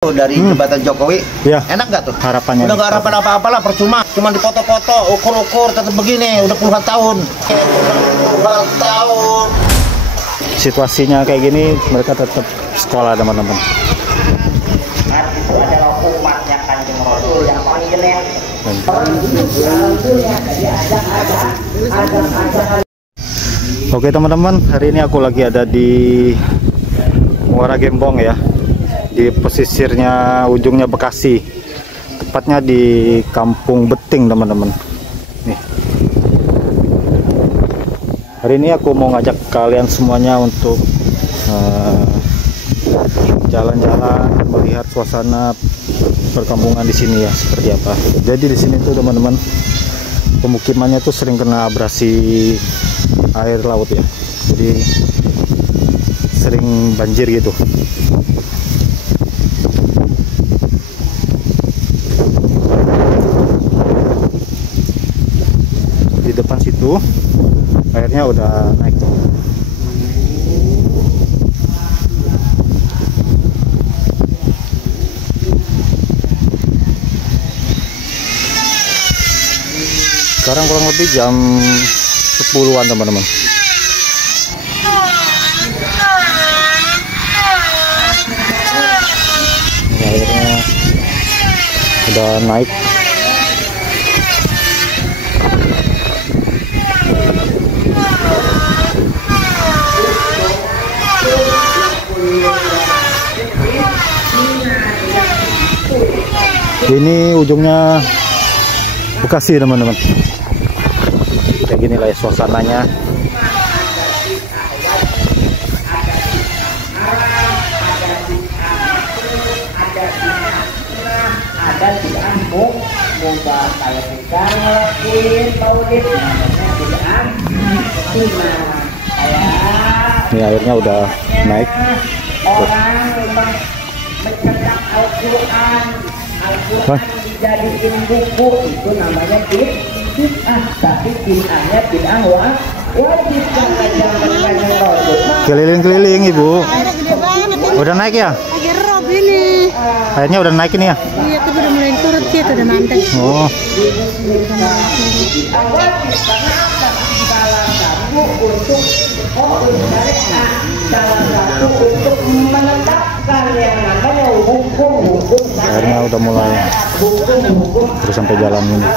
dari jembatan Jokowi, ya. Enak nggak tuh? Harapannya udah nggak harapan apa-apa lah, percuma, cuma dipoto-foto, ukur-ukur, tetap begini, udah puluhan tahun. Puluhan tahun. Situasinya kayak gini, mereka tetap sekolah teman-teman. Itu adalah umatnya Kanjeng Rasul yang paling jelek. Oke teman-teman, hari ini aku lagi ada di Muara Gembong ya, di pesisirnya ujungnya Bekasi, tepatnya di Kampung Beting teman-teman. Nih, hari ini aku mau ngajak kalian semuanya untuk jalan-jalan, melihat suasana perkampungan di sini ya, seperti apa. Jadi di sini tuh teman-teman, pemukimannya tuh sering kena abrasi air laut ya, jadi sering banjir gitu. Di depan situ airnya udah naik. Sekarang kurang lebih jam 10-an teman-teman. Ini airnya udah naik. Ini ujungnya Bekasi teman-teman. Kayak gini lah ya suasananya. Ada bid'ah mudah kayak sekarang ngelakuin maulid namanya bid'ah sunnah. Ini airnya udah naik. Orang memang mencetak Al-Quran dijadiin buku, itu namanya bid'ah. Tapi bid'ahnya bid'ah wajib. Keliling-keliling ibu. Udah naik ya? Lagi rob ini. Airnya udah naik ini ya? Iya, tapi udah mulai turut sih, udah mantek. Oh. Untuk menetapkan yang namanya hukum-hukum. Airnya udah mulai terus sampai jalan ini.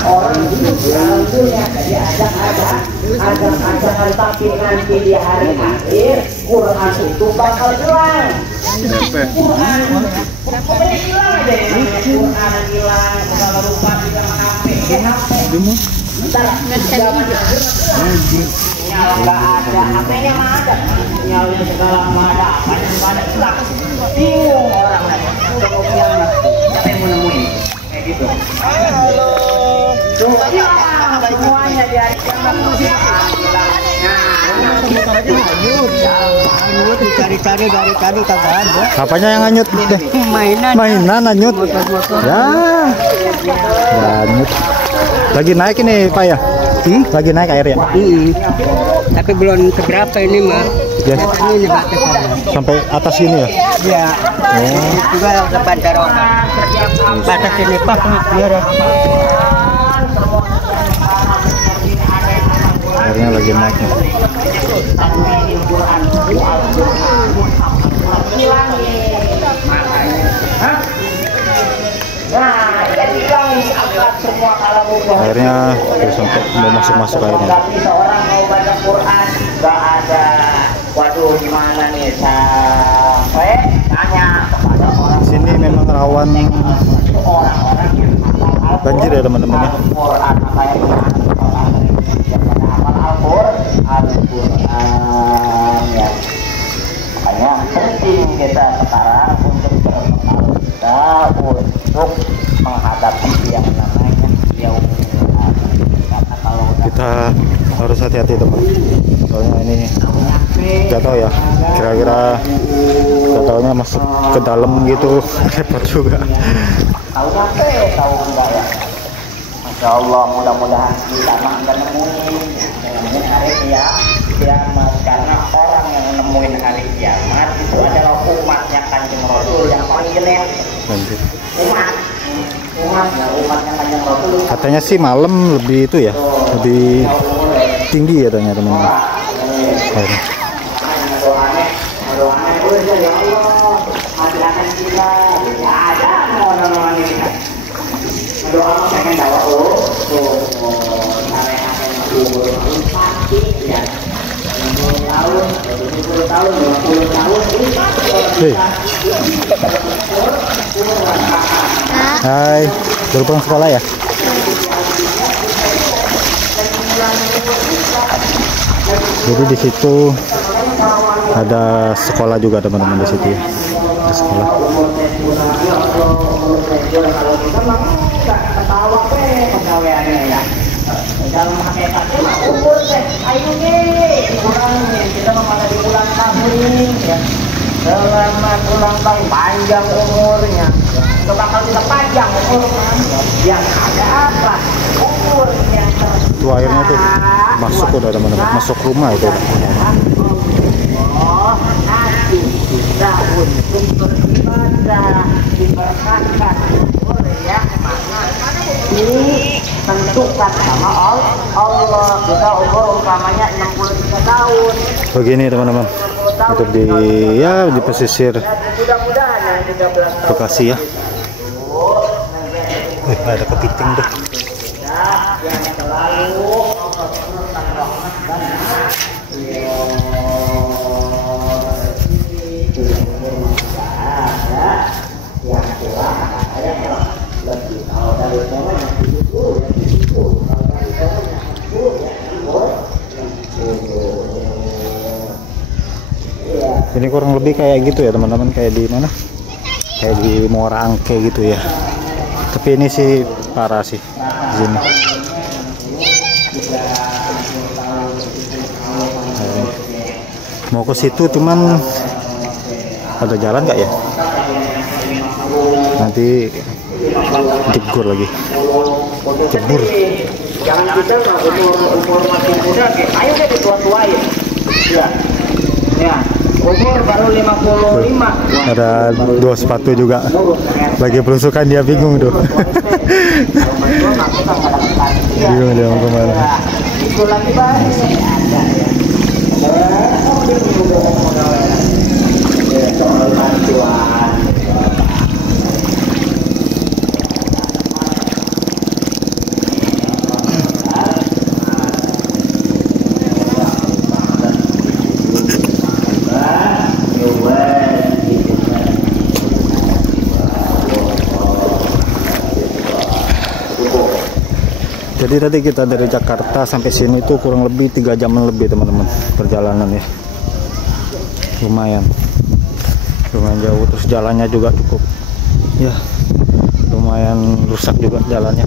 Orang ajak-ajakan, tapi nanti di hari akhir Quran itu bakal hilang. Quran hilang aja ya, Quran hilang, kalau lupa juga HP. Ntar zaman akhir nyala nggak ada, HP-nya mah ada, nyalanya segala mah ada, apanya nggak ada, hilang. Bingung orang lagi, udah mau kiamat, siapa yang mau nemuin kayak gitu? Halo. Semuanya dari cari-cari dari tadi kagak ada. Apanya yang hanyut? Mainan hanyut. Ya. Hanyut. Lagi naik ini Pak ya? Lagi naik air ya? Tapi belum seberapa ini mah. Ya. Ini batasnya. Sampai atas sini ya? Ya. Oh. Juga depan darogan. Batas ini pas biar. Airnya lagi naik nih. Airnya terus sampai mau masuk airnya. Seorang mau baca Quran nggak ada. Waduh, gimana nih, sampai tanya kepada orang. Sini memang rawan Orang-orang yang banjir ya teman-teman ya. Quran Al-Quran ya. Makanya penting kita sekarang untuk berpengalaman kita untuk menghadapi yang namanya yaumul akhir. Karena kalau Kita harus hati-hati teman. Soalnya ini nggak tahu ya. Kira-kira nggak taunya masuk ke dalam gitu repot juga. tahu nggak tahu enggak ya. Masya Allah, mudah-mudahan kita mah nggak nemuin hari ya kiamat, karena orang yang nemuin hari kiamat itu adalah umatnya Kanjeng Rasul yang paling gede. Umatnya Kanjeng Rasul. Katanya sih malam lebih itu ya, lebih tinggi ya katanya teman-teman. Hei. Hai, baru pulang sekolah ya? Jadi di situ ada sekolah juga teman-teman di situ ya. Ada sekolah. Dalam hakikatnya umur teh ayo kurang kita malah di bulan tahun ini ya. Selamat ulang tahun panjang umurnya. Itu bakal kita panjang umurnya. Yang ada apa? Umurnya. Itu airnya tuh masuk udah teman-teman, masuk rumah itu. Oh, nanti daun untuk beribadah diberkatkan oleh yang mana ditentukan sama Allah. Kita umur umpamanya 63 tahun. Begini teman-teman, untuk di di pesisir Mudah-mudahan yang 13 tahun. Bekasi ya. Ada kepiting tuh. Yang selalu ini kurang lebih kayak gitu ya teman-teman, kayak di mana? Kayak di Muara Angke gitu ya. Tapi ini sih parah sih di sini. Mau ke situ cuman ada jalan nggak ya? Nanti jebur lagi. Jebur. Jangan kita umur masih muda, ayo deh ditua-tuain. Ya. Ya. Umur baru 55. Ada 2 sepatu juga. Lagi pelusukan dia bingung tuh. Bingung dia mau kemana. Itu lagi banyak ada ya. Soal bantuan. Jadi tadi kita dari Jakarta sampai sini itu kurang lebih 3 jam lebih teman-teman perjalanan ya. Lumayan jauh, terus jalannya juga cukup ya, lumayan rusak juga jalannya.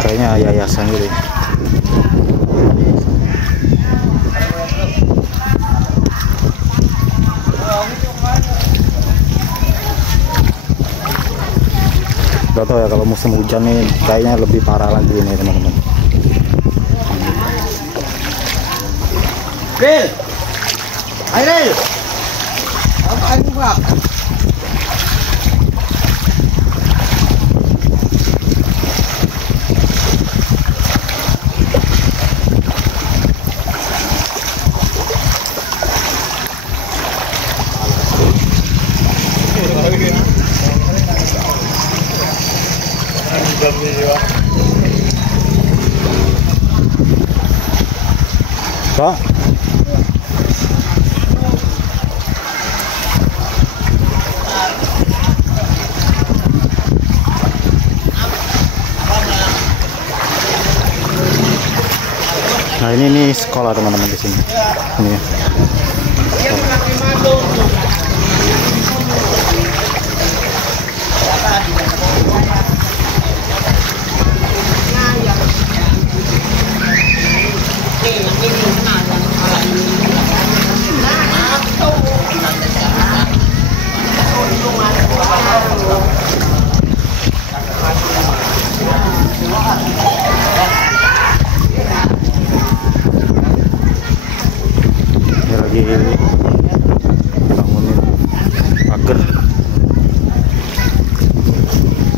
Kayaknya yayasan gitu ya. Gak tau ya, kalau musim hujan nih kayaknya lebih parah lagi ini teman-teman. Ril, ayo Ril, apa ayo Pak? Pak, Nah ini nih sekolah teman-teman di sini. Ini ya. Lagi bangunin pagar.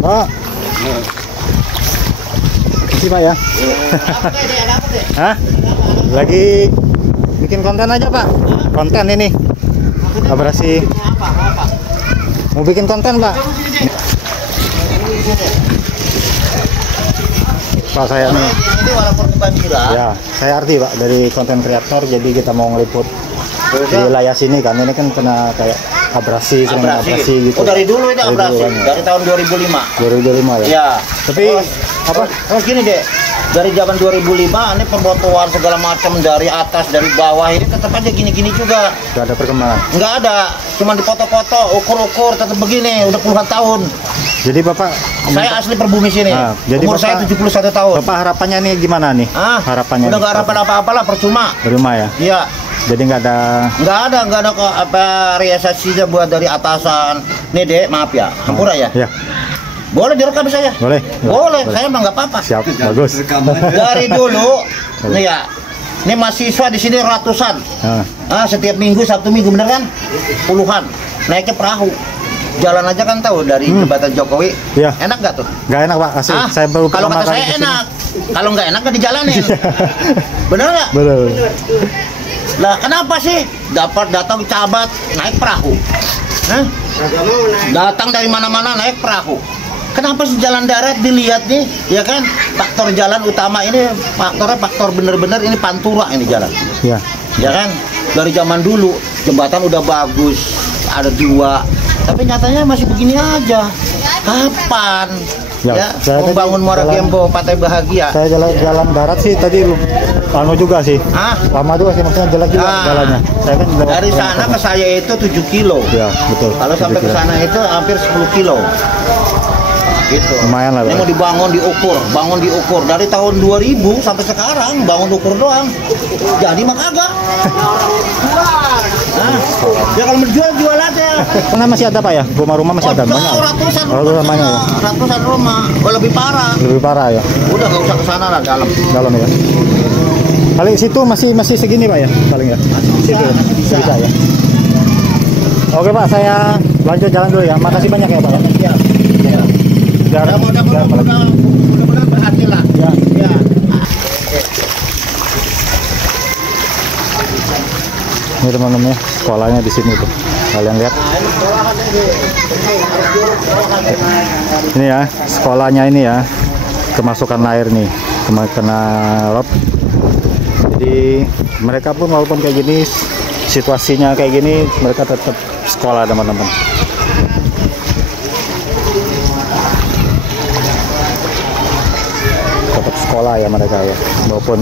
Pak, makasih Pak ya. Hah? Lagi bikin konten aja Pak. Konten ini abrasi. Mau bikin konten Pak. Pak saya nih. Ini walaupun kebanjiran. Ya, saya Arti Pak dari konten kreator. Jadi kita mau ngeliput di wilayah sini kan. Ini kan kena kayak abrasi, sering abrasi gitu. Oh, dari dulu ini Dari abrasi. dulu kan, ya. Dari tahun 2005. 2005 ya. Ya. Tapi apa? Terus gini deh. Dari zaman 2005 ini pembotoan segala macam dari atas dari bawah ini tetap aja gini-gini juga. Gak ada perkembangan. Nggak ada, cuma dipoto-foto, ukur-ukur tetap begini, udah puluhan tahun. Jadi Bapak Saya asli perbumi sini. Ah, jadi Umur saya Bapak- 71 tahun. Bapak harapannya nih gimana nih? Harapannya udah nih, nggak harapan Bapak? apa-apa lah, percuma. Berumah ya. Iya, Jadi nggak ada. nggak ada kok apa realisasinya buat dari atasan. Nih dek, maaf ya, hampura ya. Ya, Boleh direkam saya? boleh. Boleh, saya emang nggak apa-apa. Siap, bagus. Dari dulu, nih ya, ini mahasiswa di sini ratusan. Nah, Setiap minggu, Sabtu Minggu bener kan? Puluhan, naiknya perahu. Jalan aja kan tahu dari jembatan Jokowi. Iya. Enak nggak tuh? nggak enak Pak, asli. Saya baru Kalau pertama kata kali saya kesini. enak, kalau nggak enak nggak dijalanin. Bener nggak? Betul. Lah kenapa sih datang cabat naik perahu? Hah? Datang dari mana-mana naik perahu. Kenapa sih jalan darat dilihat nih, ya kan? Faktor jalan utama ini faktor bener-bener ini pantura ini jalan. Ya. Ya kan? Dari zaman dulu jembatan udah bagus, ada 2, tapi nyatanya masih begini aja. Kapan? Ya, Ya, saya tadi membangun Muara jalan- Gembong, Pantai Bahagia. Saya jalan darat sih tadi lama juga sih. Lama juga sih maksudnya jelek juga jalannya. Saya kan Dari sana ke saya itu 7 kilo. Ya, betul. Kalau sampai ke sana itu hampir 10 kilo. Gitu. Lumayan lah, Ini Pak. mau bangun diukur dari tahun 2000 sampai sekarang bangun ukur doang. Jadi mah kagak. Ya kalau menjual jual aja. Karena masih ada Pak ya? Rumah-rumah masih ada banyak. Ratusan Ratusan banyak ya. Ratusan rumah. Oh, lebih parah. Lebih parah ya. Udah nggak usah ke sana lah dalam. Dalam ya. Paling situ masih segini Pak ya, paling ya. Situ bisa. ya. Oke Pak, saya lanjut jalan dulu ya. Makasih banyak ya Pak. Ya. Ya. Biar, Mudah-mudahan berhasil lah. Ya. Ya. Ini teman-teman ya, sekolahnya di sini tuh. Kalian lihat. Ini ya, sekolahnya ini ya. Kemasukan air nih, kena rob. Jadi mereka pun walaupun kayak gini, situasinya kayak gini, mereka tetap sekolah teman-teman. Tetap sekolah ya mereka ya, walaupun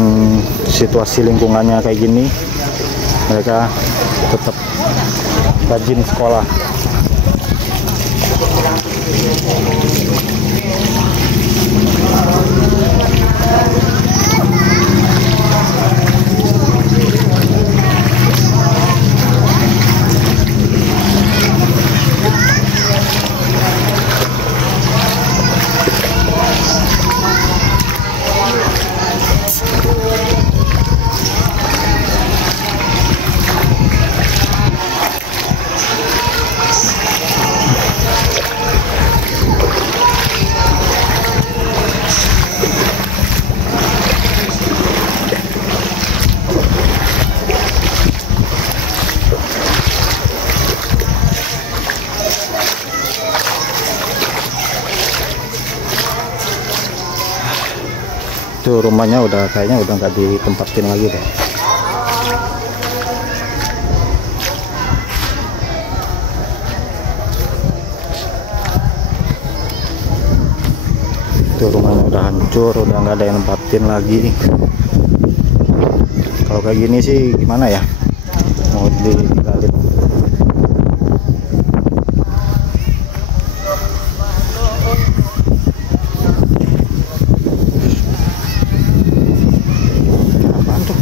situasi lingkungannya kayak gini, mereka tetap rajin sekolah. Itu rumahnya kayaknya udah nggak ditempatin lagi deh. Itu rumahnya udah hancur, udah nggak ada yang nempatin lagi. Kalau kayak gini sih gimana ya, mau ditinggalin. Apaan tuh?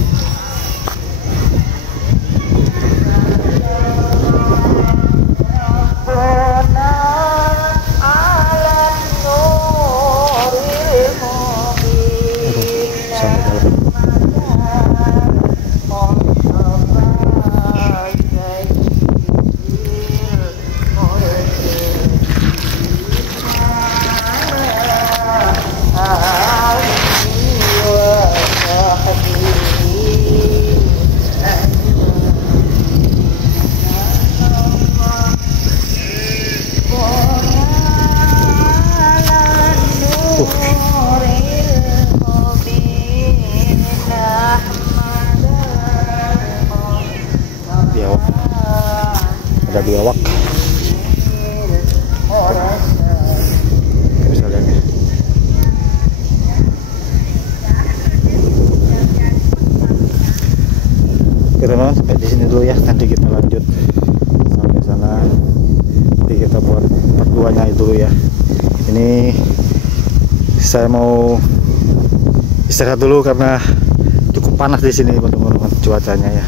Sampai dalam. Biawak, ada biawak, bisa lihat ya. Oke teman-teman, sampai di sini dulu ya, nanti kita lanjut sampai sana, nanti kita buat part 2-nya dulu ya. Ini saya mau istirahat dulu karena cukup panas di sini teman-teman cuacanya ya.